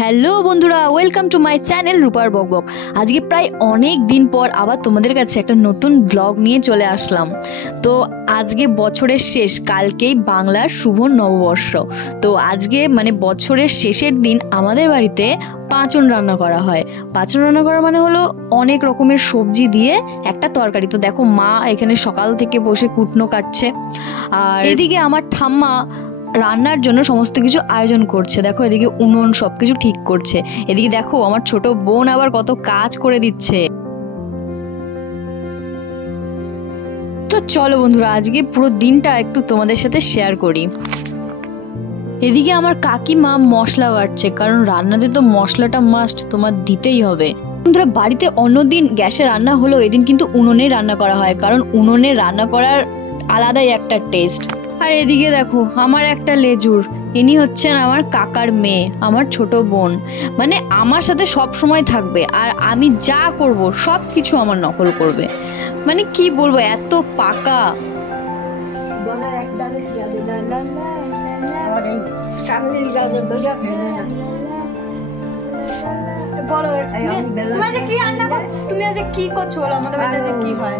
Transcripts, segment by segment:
Hello বন্ধুরা, welcome to my channel রূপার বকবক। আজকে প্রায় অনেক দিন পর আবার তোমাদের কাছে একটা নতুন ব্লগ নিয়ে চলে আসলাম। তো আজকে বছরের শেষ, কালকেই বাংলার শুভ নববর্ষ। তো আজকে মানে বছরের শেষের দিন আমাদের বাড়িতে পাঁচন রান্না করা হয়। পাঁচন রান্না করা মানে হলো অনেক রকমের সবজি দিয়ে একটা তরকারি। তো দেখো মা এখানে সকাল থেকে বসে কুটনো কাটছে, আর এদিকে আমার ঠাম্মা রান্নার জন্য সমস্ত কিছু আয়োজন করছে। দেখো এদিকে উনুন সবকিছু ঠিক করছে, এদিকে দেখো আমার ছোট বোন আবার কত কাজ করে দিচ্ছে। তো চলো বন্ধুরা, আজকে পুরো দিনটা একটু তোমাদের সাথে শেয়ার করি। এদিকে আমার কাকিমা মশলা বাটছে, কারণ রান্নাতে তো মশলাটা মাস্ট তোমার দিতেই হবে। বন্ধুরা, বাড়িতে অন্যদিন গ্যাসে রান্না হলেও এদিন কিন্তু উনুনে রান্না করা হয়, কারণ উনুনে রান্না করার আলাদাই একটা টেস্ট। আর এদিকে দেখো আমার একটা লেজুর, ইনি হচ্ছেন আমার কাকার মেয়ে, আমার ছোট বোন। মানে আমার সাথে সব সময় থাকবে, আর আমি যা করব সব কিছু আমার নকল করবে। মানে কি বলবো, এত পাকা। বলো তুমি আজ কি করছো, বলো আমাদের বাড়িতে আজ কি হয়।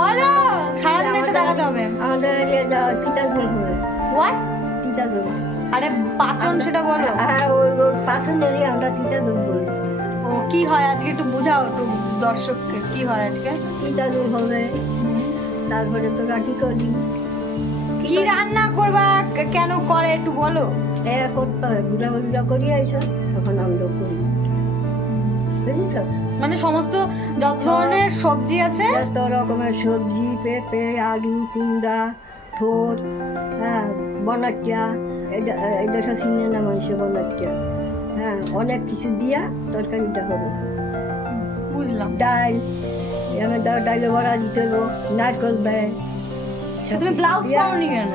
বলো, সারাদিন একটা দেখাতে হবে আমাদের। আরে পাচন সেটা বলো। আমরা তিতা ঝোল বলি। ও কি হয় আজকে একটু বোঝাও একটু দর্শককে, কি হয় আজকে। তিতা ঝোল হবে, তারপরে তো রাখি করি। কি রান্না করবা, কেন করে একটু বলো। এরা করতে হয়, বুড়া বুড়া করি আইসা তখন আমরা করি, বুঝেছ। মানে সমস্ত যত ধরনের সবজি আছে, যত রকমের সবজি, পেঁপে, আলু, কুমড়া, থোর, হ্যাঁ, বনাটিয়া, এই দেশে চিনে না মানুষ বনাটিয়া, হ্যাঁ, অনেক কিছু দিয়া তরকারিটা হবে। বুঝলাম। ডাল, এবার ডালে বড়া দিতে হবে, নারকল দেয়। তুমি ব্লাউজ পরনি কেন?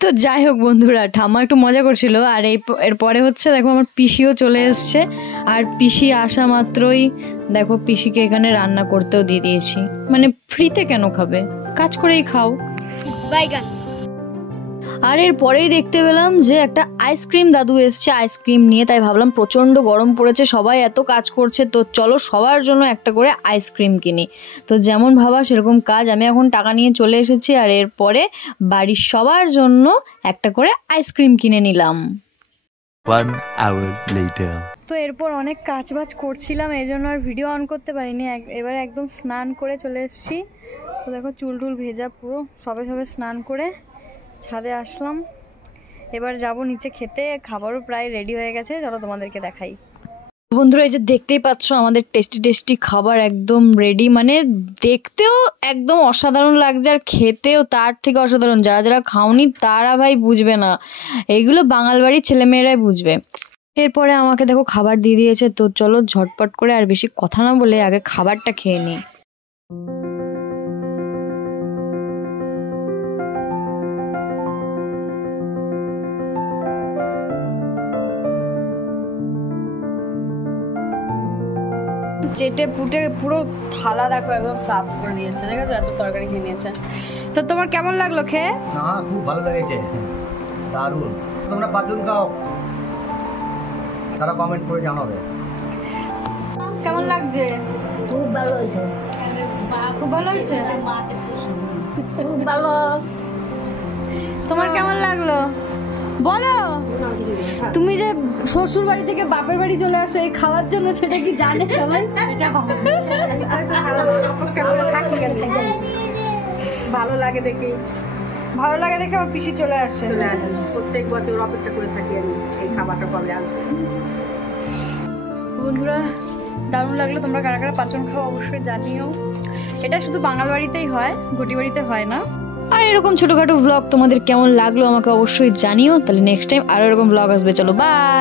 তো যাই হোক বন্ধুরা, ঠাম্মা একটু মজা করছিল। আর এরপরে হচ্ছে দেখো আমার পিসিও চলে এসছে, আর পিসি আসা মাত্রই দেখো পিসিকে এখানে রান্না করতেও দিয়ে দিয়েছি। মানে ফ্রিতে কেন খাবে, কাজ করেই খাও। আর এরপরেই দেখতে পেলাম যে একটা আইসক্রিম দাদু এসছে আইসক্রিম নিয়ে, তাই ভাবলাম প্রচণ্ড গরম পড়েছে, সবাই এত কাজ করছে, তো চলো সবার জন্য একটা করে আইসক্রিম কিনি। তো যেমন ভাবা সেরকম কাজ, আমি এখন টাকা নিয়ে চলে এসেছি, আর এরপরে বাড়ির সবার জন্য একটা করে আইসক্রিম কিনে নিলাম। 1 hour later. তো এরপর অনেক কাজ বাজ করছিলাম, এই জন্য আর ভিডিও অন করতে পারিনি। এবার একদম স্নান করে চলে এসেছি। তো দেখো চুল টুল ভেজা পুরো, সবে সবে স্নান করে ছাদে আসলাম। এবার যাব নিচে খেতে, খাবারও প্রায় রেডি হয়ে গেছে, চলো তোমাদেরকে দেখাই। বন্ধুরা, এই যে দেখতেই পাচ্ছ আমাদের টেস্টি টেস্টি খাবার একদম রেডি। মানে দেখতেও একদম অসাধারণ লাগছে, আর খেতেও তার থেকে অসাধারণ। যারা যারা খাওনি তারা ভাই বুঝবে না, এইগুলো বাঙাল বাড়ির ছেলেমেয়েরাই বুঝবে। এরপরে আমাকে দেখো খাবার দিয়ে দিয়েছে, তো চলো ঝটপট করে আর বেশি কথা না বলে আগে খাবারটা খেয়ে নিই। চেটে পুটে পুরো থালা দেখো একদম সাফ করে দিয়েছে, দেখেছো এত তরকারি খেয়ে নিয়েছে। তো তোমার কেমন লাগলো খেয়ে? না, খুব ভালো লেগেছে, দারুণ। তোমরা পাঁচজন খাও, তারা কমেন্ট করে জানাবে কেমন লাগছে। খুব ভালো হয়েছে, খুব ভালো হয়েছে। খুব ভালো। তোমার কেমন লাগলো বলো। তুমি যে শ্বশুর বাড়ি থেকে বাপের বাড়ি চলে আসো এই খাওয়ার জন্য, সেটা কি জানে সবাই? ভালো লাগে দেখি, ভালো লাগে দেখে আমার পিসি চলে আসছে। প্রত্যেক বছর অপেক্ষা করে থাকি আমি এই খাবারটা কবে আসবে। বন্ধুরা, দারুণ লাগলো। তোমরা কারা কারা পাচন খাও অবশ্যই জানিও। এটা শুধু বাঙাল বাড়িতেই হয়, ঘটি বাড়িতে হয় না। আর এরকম ছোটখাটো ব্লগ তোমাদের কেমন লাগলো আমাকে অবশ্যই জানিও। তাহলে নেক্সট টাইম আরো এরকম ব্লগ আসবে। চলো বাই।